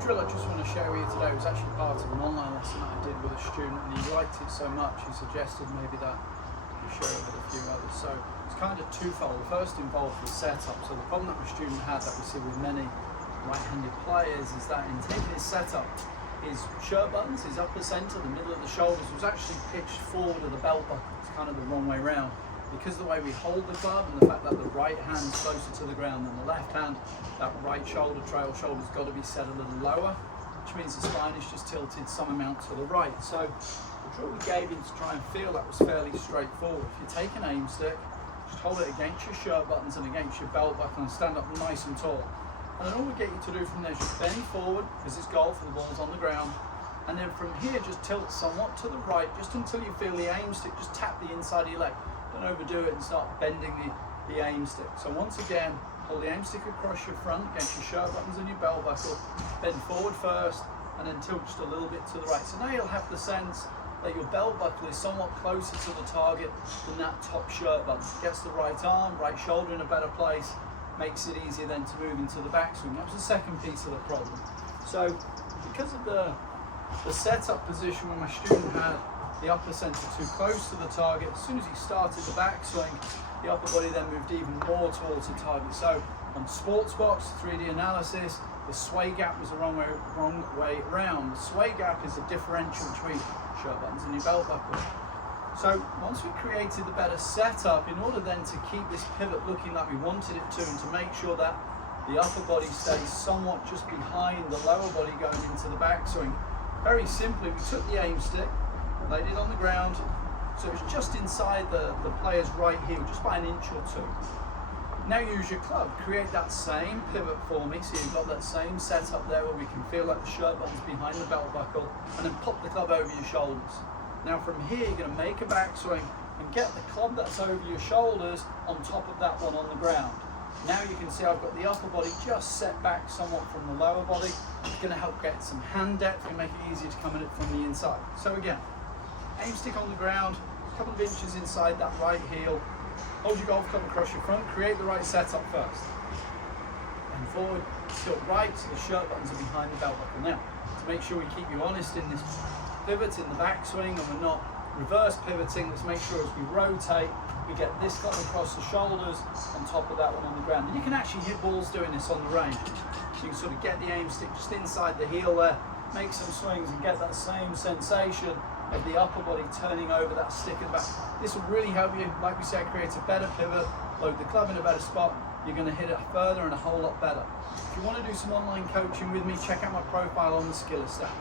drill I just want to share with you today was actually part of an online lesson that I did with a student, and he liked it so much he suggested maybe that we share it with a few others. So it's kind of twofold. The first involved the setup. So the problem that the student had, that we see with many right-handed players, is that in taking his setup, his shirt buttons, his upper centre, the middle of the shoulders was actually pitched forward of the belt buckle. It's kind of the wrong way round. Because of the way we hold the club and the fact that the right hand's closer to the ground than the left hand, that right shoulder, trail shoulder's got to be set a little lower, which means the spine is just tilted some amount to the right. So the drill we gave him to try and feel that was fairly straightforward. If you take an aim stick, just hold it against your shirt buttons and against your belt buckle and stand up nice and tall. And then all we get you to do from there is just bend forward, because it's golf and the ball's on the ground. And then from here, just tilt somewhat to the right, just until you feel the aim stick just tap the inside of your leg. Don't overdo it and start bending the aim stick. So once again, hold the aim stick across your front against your shirt buttons and your belt buckle. Bend forward first and then tilt just a little bit to the right. So now you'll have the sense that your belt buckle is somewhat closer to the target than that top shirt button. Gets the right arm, right shoulder in a better place, makes it easier then to move into the backswing. That was the second piece of the problem. So because of the setup position when my student had the upper centre too close to the target, as soon as he started the backswing, the upper body then moved even more towards the target. So on Sportsbox 3D analysis, the sway gap was the wrong way around. The sway gap is the differential between shirt buttons and your belt buckle. So once we created the better setup, in order then to keep this pivot looking like we wanted it to, and to make sure that the upper body stays somewhat just behind the lower body going into the backswing, very simply we took the aim stick, laid it on the ground, so it's just inside the player's right heel, just by an inch or two. Now use your club, create that same pivot for me, so you've got that same setup there where we can feel like the shirt button's behind the belt buckle, and then pop the club over your shoulders. Now from here you're going to make a backswing and get the club that's over your shoulders on top of that one on the ground. Now you can see I've got the upper body just set back somewhat from the lower body. It's going to help get some hand depth and make it easier to come at it from the inside. So again, aim stick on the ground, a couple of inches inside that right heel, hold your golf club across your front, create the right setup first. And forward, tilt right, so the shirt buttons are behind the belt buckle. Now, to make sure we keep you honest in this pivot in the backswing and we're not reverse pivoting, let's make sure as we rotate, we get this club across the shoulders on top of that one on the ground. And you can actually hit balls doing this on the range. So you can sort of get the aim stick just inside the heel there, make some swings and get that same sensation of the upper body turning over that stick at the back. This will really help you, like we said, create a better pivot, load the club in a better spot. You're going to hit it further and a whole lot better. If you want to do some online coaching with me, check out my profile on the Skillest app.